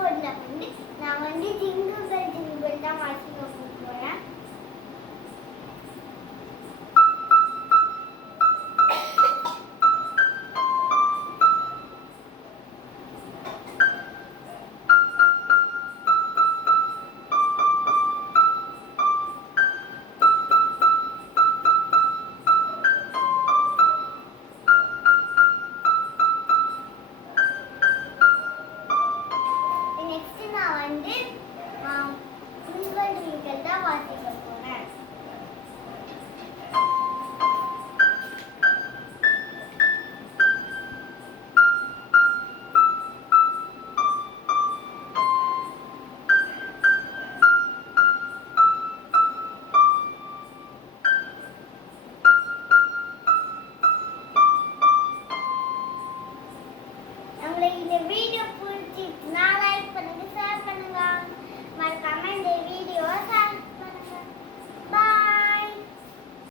போர்டில் வந்து நான் வந்து ஜிங்கு பெல் தான் வாசிக்க போகிறேன். நெக்ஸ்ட் நான் வந்து ட்விங்கிள் தான் வாசிக்க போகிறேன். நம்மளுக்கு இந்த வீடியோ